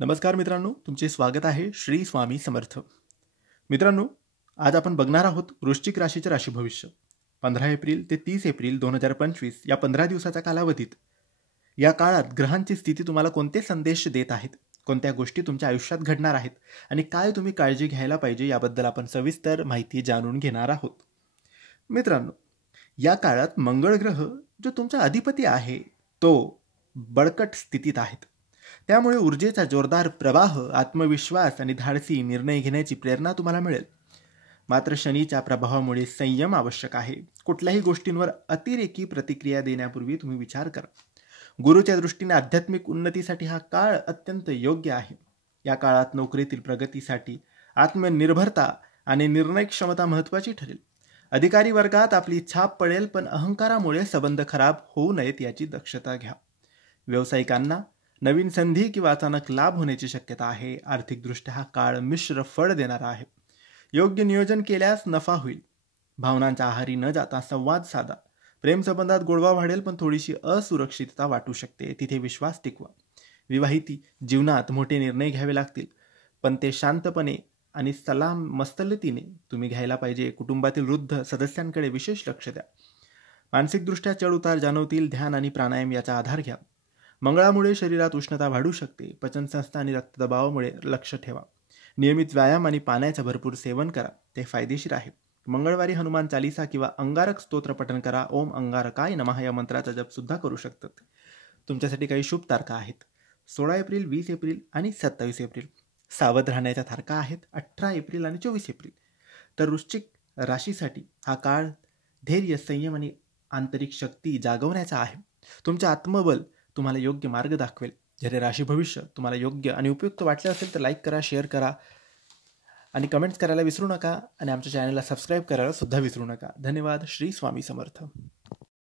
नमस्कार मित्रांनो, तुमचे स्वागत आहे श्री स्वामी समर्थ. मित्रांनो, आज आपण बघणार आहोत वृश्चिक राशीचे राशी भविष्य 15 एप्रिल ते 30 एप्रिल 2025 या 15 दिवसाच्या कालावधीत. या काळात ग्रहांची स्थिती तुम्हाला कोणते संदेश देत आहेत, कोणत्या गोष्टी तुमच्या आयुष्यात घडणार आहेत आणि काय तुम्ही काळजी घ्यायला पाहिजे याबद्दल आपण सविस्तर माहिती जाणून घेणार आहोत. मित्रांनो, या काळात मंगळ ग्रह जो तुमचा अधिपती आहे तो बळकट स्थितीत आहेत. त्यामुळे ऊर्जेचा जोरदार प्रवाह, आत्मविश्वास आणि धाडसी निर्णय घेण्याची प्रेरणा तुम्हाला मिळेल. मात्र शनीच्या प्रभावामुळे संयम आवश्यक आहे. कुठल्याही गोष्टींवर अतिरेकी प्रतिक्रिया देण्यापूर्वी तुम्ही विचार करा. गुरुच्या दृष्टीने आध्यात्मिक उन्नतीसाठी हा काळ अत्यंत योग्य आहे. या काळात नोकरीतील प्रगतीसाठी आत्मनिर्भरता आणि निर्णय क्षमता महत्त्वाची ठरेल. अधिकारी वर्गात आपली छाप पडेल, पण अहंकारामुळे संबंध खराब होऊ नयेत याची दक्षता घ्या. व्यावसायिकांना नवीन संधी किंवा अचानक लाभ होण्याची शक्यता आहे. आर्थिकदृष्ट्या हा काळ मिश्र फळ देणारा आहे. योग्य नियोजन केल्यास नफा होईल. भावनांच्या आहारी न जाता संवाद साधा. प्रेमसंबंधात गोडवा वाढेल, पण थोडीशी असुरक्षितता वाटू शकते. तिथे विश्वास टिकवा. विवाहिती जीवनात मोठे निर्णय घ्यावे लागतील, पण ते शांतपणे आणि मस्तलतीने तुम्ही घ्यायला पाहिजे. कुटुंबातील वृद्ध सदस्यांकडे विशेष लक्ष द्या. मानसिकदृष्ट्या चढउतार जाणवतील. ध्यान आणि प्राणायाम याचा आधार घ्या. मंगळामुळे शरीरात उष्णता वाढू शकते. पचनसंस्था आणि रक्तदबावामुळे लक्ष ठेवा. नियमित व्यायाम आणि पाण्याचं भरपूर सेवन करा, ते फायदेशीर आहे. मंगळवारी हनुमान चालिसा किंवा अंगारक स्तोत्र पठण करा. ओम अंगारकाय नमः या मंत्राचा जप सुद्धा करू शकतात. तुमच्यासाठी काही शुभ तारखा आहेत: 16 एप्रिल, 20 एप्रिल आणि 27 एप्रिल. सावध राहण्याच्या तारखा आहेत 18 एप्रिल आणि 24 एप्रिल. तर वृश्चिक राशीसाठी हा काळ धैर्य, संयम आणि आंतरिक शक्ती जागवण्याचा आहे. तुमचे आत्मबल तुम्हाला योग्य मार्ग दाखवेल. जर राशी भविष्य तुम्हाला योग्य आणि उपयुक्त वाटले असेल तर लाईक करा, शेअर करा आणि कमेंट्स करायला विसरू नका. आणि आमच्या चॅनलला सबस्क्राईब करायला सुद्धा विसरू नका. धन्यवाद. श्री स्वामी समर्थ.